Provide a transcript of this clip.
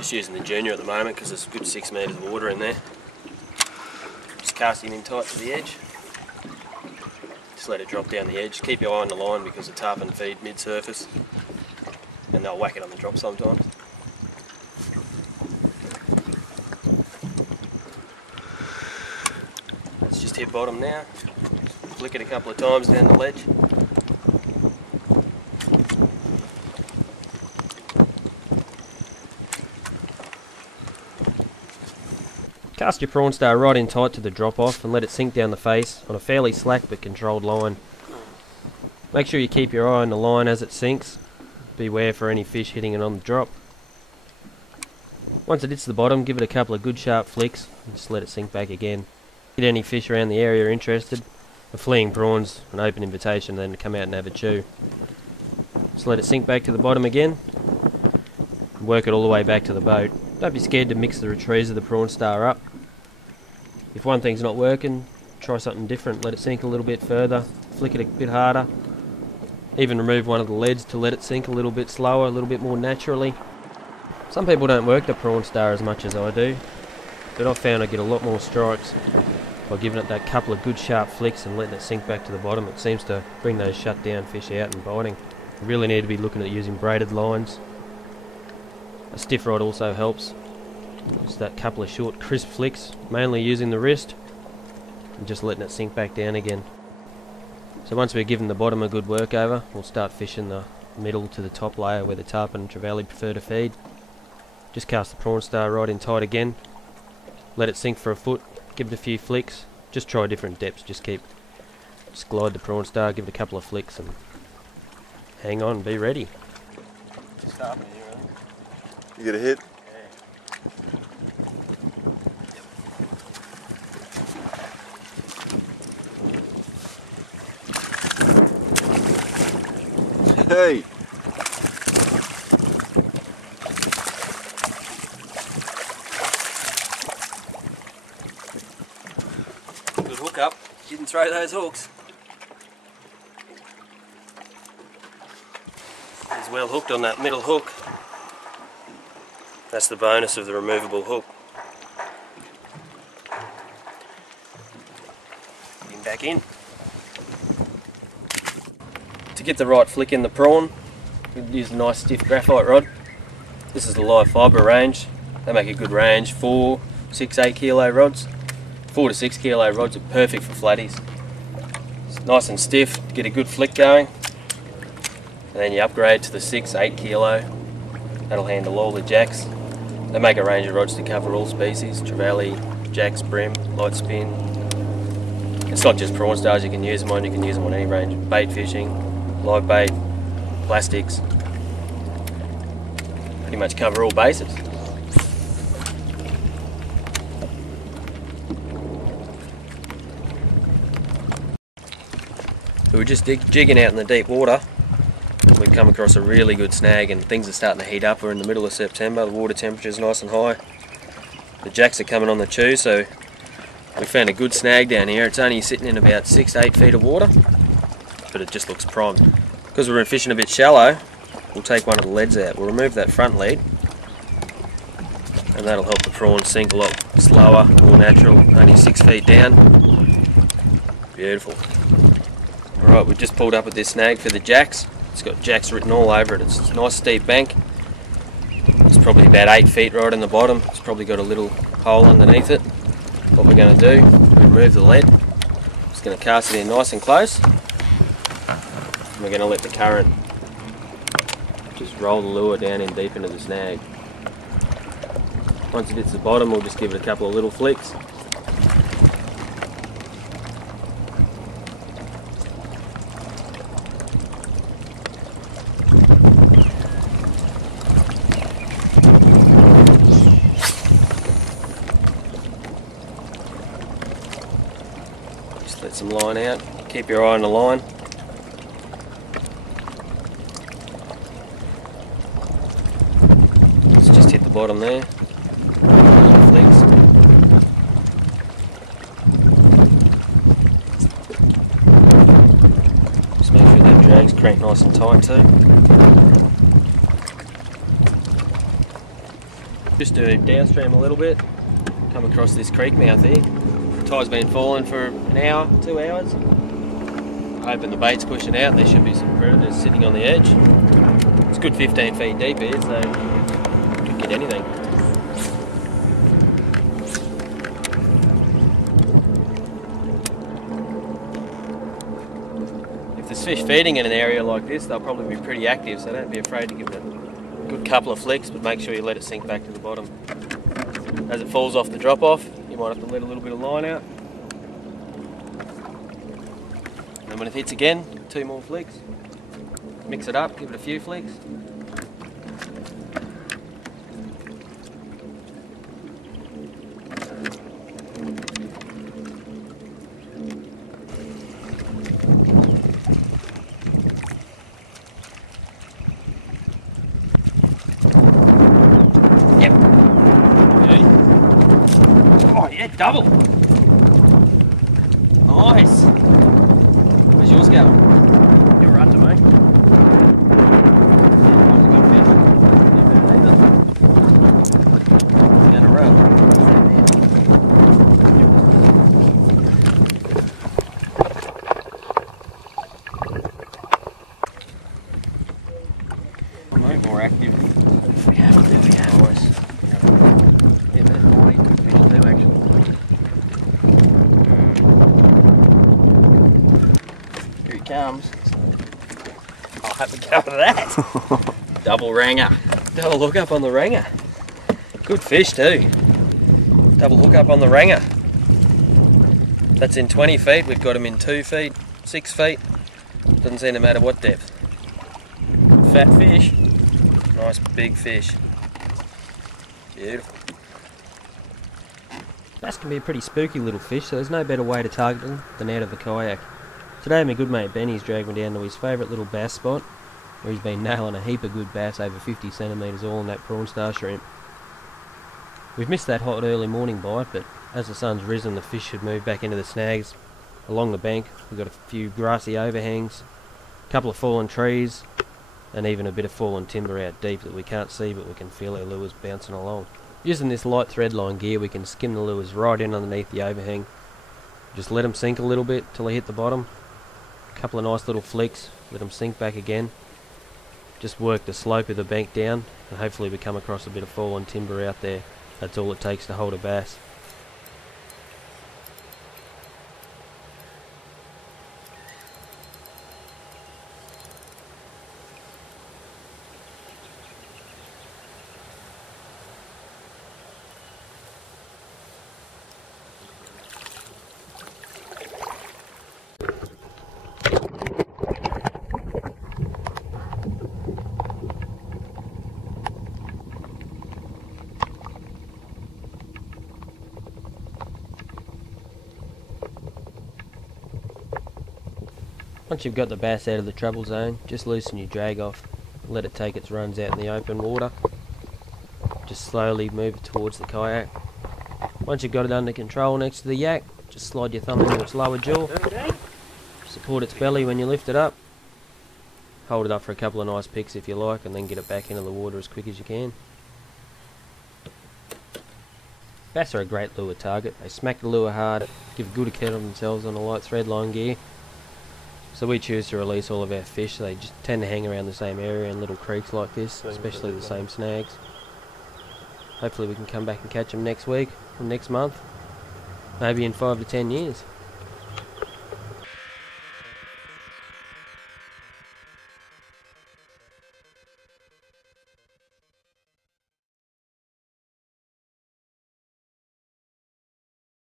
Just using the junior at the moment because there's a good 6 metres of water in there. Just casting in tight to the edge. Just let it drop down the edge. Keep your eye on the line because the tarpon feed mid-surface and they'll whack it on the drop sometimes. Let's just hit bottom now. Flick it a couple of times down the ledge. Cast your prawn star right in tight to the drop off and let it sink down the face on a fairly slack but controlled line. Make sure you keep your eye on the line as it sinks. Beware for any fish hitting it on the drop. Once it hits the bottom, give it a couple of good sharp flicks and just let it sink back again. Hit any fish around the area you're interested. A fleeing prawn's an open invitation then to come out and have a chew. Just let it sink back to the bottom again and work it all the way back to the boat. Don't be scared to mix the retrieves of the prawn star up. If one thing's not working, try something different. Let it sink a little bit further, flick it a bit harder. Even remove one of the leads to let it sink a little bit slower, a little bit more naturally. Some people don't work the prawn star as much as I do, but I've found I get a lot more strikes by giving it that couple of good sharp flicks and letting it sink back to the bottom. It seems to bring those shut down fish out and biting. You really need to be looking at using braided lines. A stiff rod also helps. Just that couple of short crisp flicks, mainly using the wrist and just letting it sink back down again. So once we've given the bottom a good work over, we'll start fishing the middle to the top layer where the tarpon and trevally prefer to feed. Just cast the prawn star right in tight again, let it sink for a foot, give it a few flicks, just try different depths, just glide the prawn star, give it a couple of flicks and hang on, be ready. You get a hit? Hey! Good hook up, didn't throw those hooks. He's well hooked on that middle hook. That's the bonus of the removable hook. Get him back in. To get the right flick in the prawn, we use a nice stiff graphite rod. This is the live fibre range. They make a good range, 4, 6, 8 kilo rods. 4 to 6 kilo rods are perfect for flatties. It's nice and stiff, get a good flick going. And then you upgrade to the 6, 8 kilo. That'll handle all the jacks. They make a range of rods to cover all species, trevally, jacks, brim, light spin. It's not just prawn stars you can use them on, you can use them on any range. Bait fishing, live bait, plastics. Pretty much cover all bases. We were just jigging out in the deep water. We've come across a really good snag and things are starting to heat up. We're in the middle of September, the water temperature's nice and high. The jacks are coming on the chew, so we found a good snag down here. It's only sitting in about 6 to 8 feet of water, but it just looks primed. Because we're fishing a bit shallow, we'll take one of the leads out. We'll remove that front lead and that'll help the prawn sink a lot slower, more natural, only 6 feet down. Beautiful. Alright, we've just pulled up at this snag for the jacks. It's got jacks written all over it. It's a nice steep bank. It's probably about 8 feet right in the bottom. It's probably got a little hole underneath it. What we're going to do, remove the lead. Just going to cast it in nice and close. And we're going to let the current just roll the lure down in deep into the snag. Once it hits the bottom, we'll just give it a couple of little flicks. Let some line out, keep your eye on the line. Let's just hit the bottom there. Just make sure that drag's cranked nice and tight too. Just to downstream a little bit, come across this creek mouth here. The tide's been falling for an hour, 2 hours. Hoping the bait's pushing out. There should be some predators sitting on the edge. It's a good 15 feet deep here, so could get anything. If there's fish feeding in an area like this, they'll probably be pretty active, so don't be afraid to give it a good couple of flicks, but make sure you let it sink back to the bottom. As it falls off the drop off, you might have to let a little bit of line out. And when it hits again, 2 more flicks. Mix it up, give it a few flicks. Yep. Oh yeah, double. Nice. Where's yours go? You're right to me. More active. Yeah, there we go, boys. Here he comes. I'll have to cover that. Double ranga. Double hook up on the ranga. Good fish too. Double hook up on the ranga. That's in 20 feet. We've got him in 2 feet, 6 feet. Doesn't seem to matter what depth. Fat fish. Nice big fish. Beautiful. Bass can be a pretty spooky little fish, so there's no better way to target them than out of the kayak. Today my good mate Benny's dragged me down to his favourite little bass spot, where he's been nailing a heap of good bass over 50 centimetres all in that prawnstar shrimp. We've missed that hot early morning bite, but as the sun's risen the fish should move back into the snags. Along the bank we've got a few grassy overhangs, a couple of fallen trees, and even a bit of fallen timber out deep that we can't see, but we can feel our lures bouncing along. Using this light threadline gear we can skim the lures right in underneath the overhang. Just let them sink a little bit till they hit the bottom. A couple of nice little flicks, let them sink back again. Just work the slope of the bank down and hopefully we come across a bit of fallen timber out there. That's all it takes to hold a bass. Once you've got the bass out of the trouble zone, just loosen your drag off, let it take its runs out in the open water. Just slowly move it towards the kayak. Once you've got it under control next to the yak, just slide your thumb into its lower jaw, support its belly when you lift it up, hold it up for a couple of nice picks if you like, and then get it back into the water as quick as you can. Bass are a great lure target. They smack the lure hard, give a good account of themselves on a light threadline gear. So we choose to release all of our fish. They just tend to hang around the same area in little creeks like this, especially the same snags. Hopefully we can come back and catch them next week or next month, maybe in 5 to 10 years.